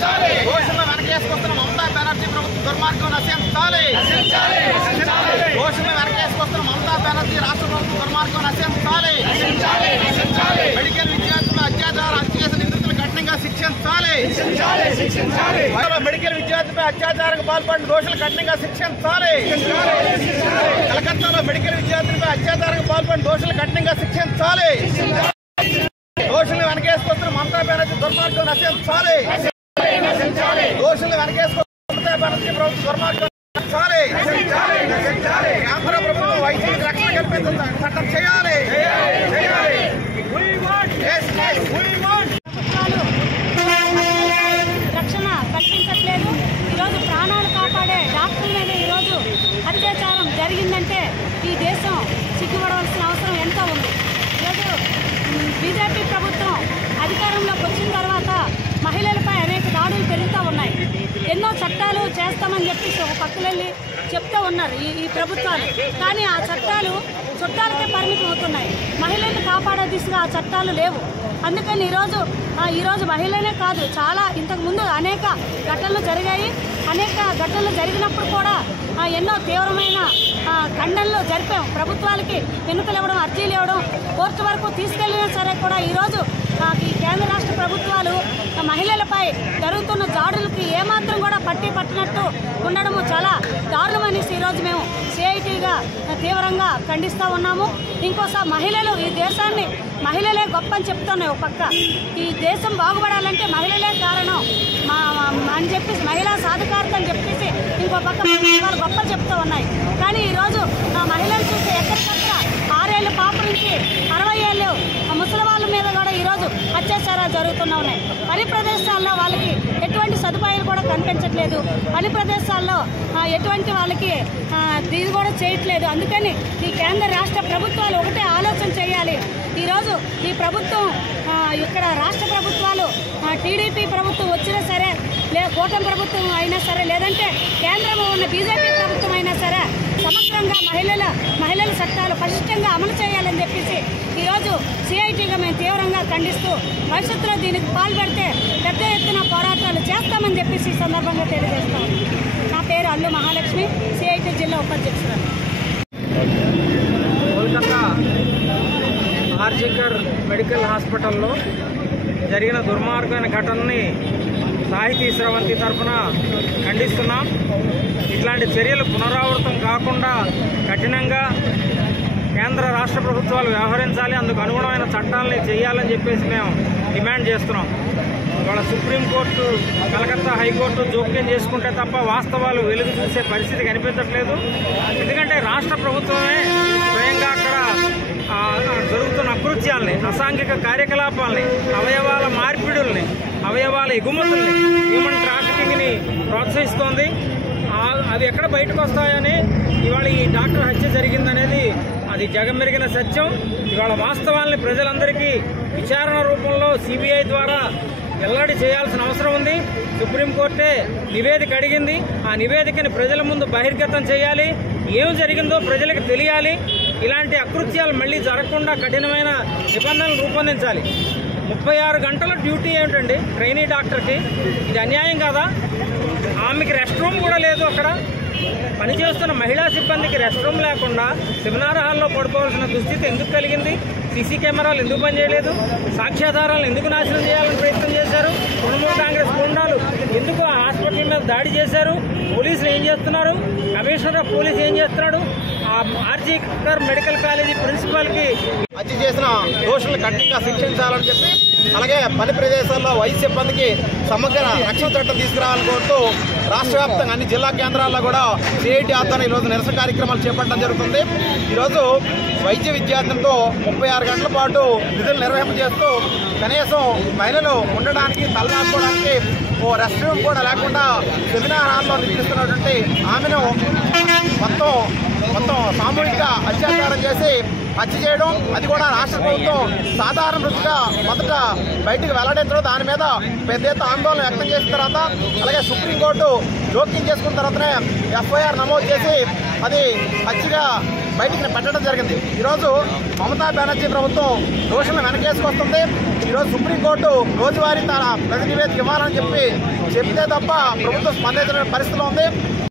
దోషులను వెనకేసుకొస్తున్న మమతా బెనర్జీ ప్రభుత్వం దుర్మార్గం నశించాలి. దోషులను వెనకేసుకొస్తున్న మమతా బెనర్జీ రాష్ట్ర ప్రభుత్వం దుర్మార్గం నశించాలి. మెడికల్ విద్యార్థుల అత్యాచార హత్య నిందితులు కఠినంగా శిక్షించాలి. మెడికల్ విద్యార్థిపై అత్యాచారానికి పాల్పడిన దోషులు కఠినంగా శిక్షించాలి. కలకత్తాలో మెడికల్ విద్యార్థులపై అత్యాచారానికి పాల్పడిన దోషులు కఠినంగా శిక్షించాలి. దోషులు వెనకేసుకొస్తున్న మమతా బెనర్జీ దుర్మార్గం నశించాలి. దోషులు వెనకేసుకొస్తున్న మమతా బెనర్జీ ప్రభుత్వం దుర్మార్గం నశించాలి. కేంద్ర ప్రభుత్వం వైద్యులకు రక్షణ కల్పించే చట్టం చేయాలి. రక్షణ కల్పించట్లేదు. ఈరోజు ప్రాణాలు కాపాడే డాక్టర్ల మీద ఈరోజు అత్యాచారం జరిగిందంటే ఈ దేశం సిగ్గుపడవలసిన అవసరం ఎంతో ఉంది. ఈరోజు బీజేపీ ప్రభుత్వం అధికారంలోకి వచ్చిన తర్వాత మహిళలపై అనేక దాడులు పెరుగుతూ ఉన్నాయి. ఎన్నో చట్టాలు చేస్తామని చెప్పేసి ఒక పక్కలెళ్ళి చెప్తూ ఉన్నారు ఈ ప్రభుత్వాలు. కానీ ఆ చట్టాలు చుట్టాలకే పరిమితం అవుతున్నాయి. మహిళలను కాపాడే దిశగా ఆ చట్టాలు లేవు. అందుకని ఈరోజు మహిళలే కాదు, చాలా ఇంతకుముందు అనేక ఘటనలు జరిగాయి. అనేక ఘటనలు జరిగినప్పుడు కూడా ఎన్నో తీవ్రమైన ఖండనలు జరిపాం. ప్రభుత్వాలకి వినతులు ఇవ్వడం, అర్జీలు ఇవ్వడం, కోర్టు వరకు తీసుకెళ్లినా సరే కూడా ఈరోజు ఈ కేంద్ర రాష్ట్ర ప్రభుత్వాలు మహిళలపై జరుగుతున్న దాడులకి ఏమాత్రం కూడా పట్టినట్టు ఉండడము చాలా దారుణమనేసి ఈరోజు మేము సిఐటిగా తీవ్రంగా ఖండిస్తూ ఉన్నాము. ఇంకోసారి మహిళలు ఈ దేశాన్ని మహిళలే గొప్ప అని చెప్తున్నాయి. ఒక పక్క ఈ దేశం బాగుపడాలంటే మహిళలే కారణం అని చెప్పేసి మహిళా సాధికారత అని చెప్పేసి ఇంకో పక్క వాళ్ళు గొప్ప చెప్తూ ఉన్నాయి. కానీ ఈరోజు మహిళలు చూస్తే ఎక్కడికక్కడ 6 ఏళ్ళ పాప నుంచి 60 ఏళ్ళు ముసలి వాళ్ళ మీద కూడా ఈరోజు అత్యాచారాలు జరుగుతూ ఉన్నాయి. పని ప్రదేశాల్లో వాళ్ళకి ఎటువంటి సదుపాయాలు కూడా కనిపించట్లేదు. పని ప్రదేశాల్లో ఎటువంటి వాళ్ళకి ఇది కూడా చేయట్లేదు. అందుకని ఈ కేంద్ర రాష్ట్ర ప్రభుత్వాలు ఒకటే ఆలోచన చేయాలి. ఈరోజు ఈ ప్రభుత్వం ఇక్కడ రాష్ట్ర ప్రభుత్వాలు టీడీపీ ప్రభుత్వం వచ్చినా సరే, కూటమి ప్రభుత్వం అయినా సరే, లేదంటే కేంద్రంలో ఉన్న బీజేపీ ప్రభుత్వం అయినా సరే సమగ్రంగా మహిళల చట్టాలు పటిష్టంగా అమలు చేయాలని చెప్పేసి ఈరోజు సిఐటిగా మేము తీవ్రంగా ఖండిస్తూ భవిష్యత్తులో దీనికి పాల్పడితే పెద్ద ఎత్తున పోరాటాలు చేస్తామని చెప్పేసి ఈ సందర్భంగా తెలియజేస్తాం. నా పేరు అల్లు మహాలక్ష్మి, సిఐటి జిల్లా ఉపాధ్యక్షురాలు. కోల్కతా ఆర్జికర్ మెడికల్ హాస్పిటల్లో జరిగిన దుర్మార్గమైన ఘటనని సాహితీ స్రవంతి తరఫున ఖండిస్తున్నాం. ఇట్లాంటి చర్యలు పునరావృతం కాకుండా కఠినంగా కేంద్ర రాష్ట్ర ప్రభుత్వాలు వ్యవహరించాలి. అందుకు అనుగుణమైన చట్టాలని చేయాలని చెప్పేసి మేము డిమాండ్ చేస్తున్నాం. ఇవాళ సుప్రీంకోర్టు, కలకత్తా హైకోర్టు జోక్యం చేసుకుంటే తప్ప వాస్తవాలు వెలుగు చూసే పరిస్థితి కనిపించట్లేదు. ఎందుకంటే రాష్ట్ర ప్రభుత్వమే స్వయంగా అక్కడ జరుగుతున్న అకృత్యాలని, అసాంఘిక కార్యకలాపాలని, అవయవాల మార్పిడుల్ని, అవయవాల ఎగుమతుల్ని, హ్యూమన్ ట్రాఫికింగ్ని ప్రోత్సహిస్తోంది. అవి ఎక్కడ బయటకు వస్తాయని ఇవాళ ఈ డాక్టర్ హత్య జరిగిందనేది అది జగమెరిగిన సత్యం. ఇవాళ వాస్తవాల్ని ప్రజలందరికీ విచారణ రూపంలో సిబిఐ ద్వారా వెల్లడి చేయాల్సిన అవసరం ఉంది. సుప్రీంకోర్టే నివేదిక అడిగింది. ఆ నివేదికని ప్రజల ముందు బహిర్గతం చేయాలి. ఏం జరిగిందో ప్రజలకు తెలియాలి. ఇలాంటి అకృత్యాలు మళ్లీ జరగకుండా కఠినమైన నిబంధనలు రూపొందించాలి. 36 గంటల డ్యూటీ ఏమిటండి ట్రైనీ డాక్టర్కి? ఇది అన్యాయం కాదా? ఆమెకి రెస్ట్ రూమ్ కూడా లేదు. అక్కడ పనిచేస్తున్న మహిళా సిబ్బందికి రెస్ట్ రూమ్ లేకుండా సెమినార్ హాల్లో పడుకోవాల్సిన దుస్థితి ఎందుకు కలిగింది? సీసీ కెమెరాలు ఎందుకు పనిచేయలేదు? సాక్ష్యాధారాలను ఎందుకు నాశనం చేయాలని ప్రయత్నం చేశారు? తృణమూల కాంగ్రెస్ గుండాలు ఎందుకు ఆ హాస్పిటల్ మీద దాడి చేశారు? పోలీసులు ఏం చేస్తున్నారు? కమిషనర్ ఆఫ్ పోలీస్ ఏం చేస్తున్నాడు? ఆ ఆర్జికర్ మెడికల్ కాలేజీ ప్రిన్సిపాల్కి హత్య చేసిన దోషులను కఠినంగా శిక్షించాలని చెప్పి, అలాగే పని ప్రదేశాల్లో వైద్య సిబ్బందికి సమగ్ర రక్షణ చట్టం తీసుకురావాలని కోరుతూ రాష్ట్ర వ్యాప్తంగా అన్ని జిల్లా కేంద్రాల్లో కూడా సిఐటి ఆధ్వర్యంలో ఈరోజు నిరసన కార్యక్రమాలు చేపట్టడం జరుగుతుంది. ఈరోజు వైద్య విద్యార్థులతో 36 గంటల పాటు విధులు నిర్వహింపజేస్తూ కనీసం మహిళలు ఉండడానికి, తలదాచుకోవడానికి ఓ రెస్ట్ రూమ్ కూడా లేకుండా సెమినార్ హాల్లో నిర్మిస్తున్నటువంటి ఆమెను మొత్తం సామూహిక అత్యాచారం చేసి హత్య చేయడం, అది కూడా రాష్ట్ర ప్రభుత్వం సాధారణ వృత్తిగా మొదట బయటకు వెల్లడించడం, దాని మీద పెద్ద ఎత్తున ఆందోళన వ్యక్తం చేసిన తర్వాత, అలాగే సుప్రీంకోర్టు జోక్యం చేసుకున్న తర్వాతనే ఎఫ్ఐఆర్ నమోదు చేసి అది హత్యగా బయటికి పెట్టడం జరిగింది. ఈరోజు మమతా బెనర్జీ ప్రభుత్వం దోషులను వెనకేసుకొస్తుంది. ఈరోజు సుప్రీంకోర్టు రోజువారీ తన ప్రతి నివేదిక ఇవ్వాలని చెప్తే తప్ప ప్రభుత్వం స్పందించిన పరిస్థితిలో ఉంది.